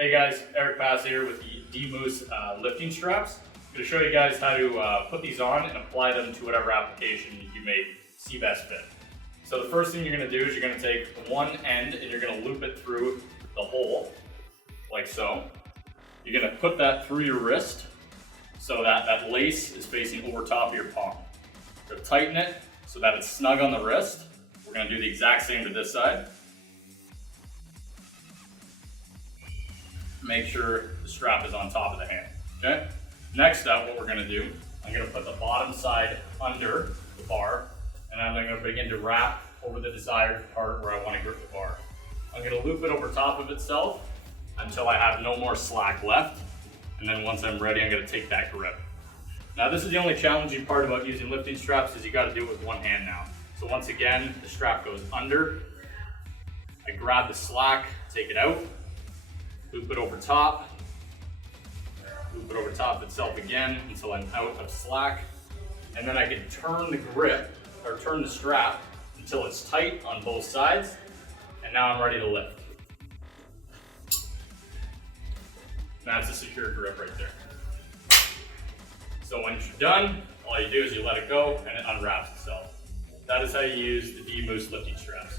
Hey guys, Eric Pass here with the DMoose lifting straps. I'm going to show you guys how to put these on and apply them to whatever application you may see best fit. So the first thing you're going to do is you're going to take one end and you're going to loop it through the hole, like so. You're going to put that through your wrist so that that lace is facing over top of your palm. You're going to tighten it so that it's snug on the wrist. We're going to do the exact same to this side. Make sure the strap is on top of the hand, okay? Next up, what we're gonna do, I'm gonna put the bottom side under the bar, and I'm gonna begin to wrap over the desired part where I wanna grip the bar. I'm gonna loop it over top of itself until I have no more slack left, and then once I'm ready, I'm gonna take that grip. Now this is the only challenging part about using lifting straps is you gotta do it with one hand now. So once again, the strap goes under, I grab the slack, take it out, loop it over top itself again until I'm out of slack. And then I can turn the grip, or turn the strap until it's tight on both sides. And now I'm ready to lift. That's a secure grip right there. So when you're done, all you do is you let it go and it unwraps itself. That is how you use the DMoose lifting straps.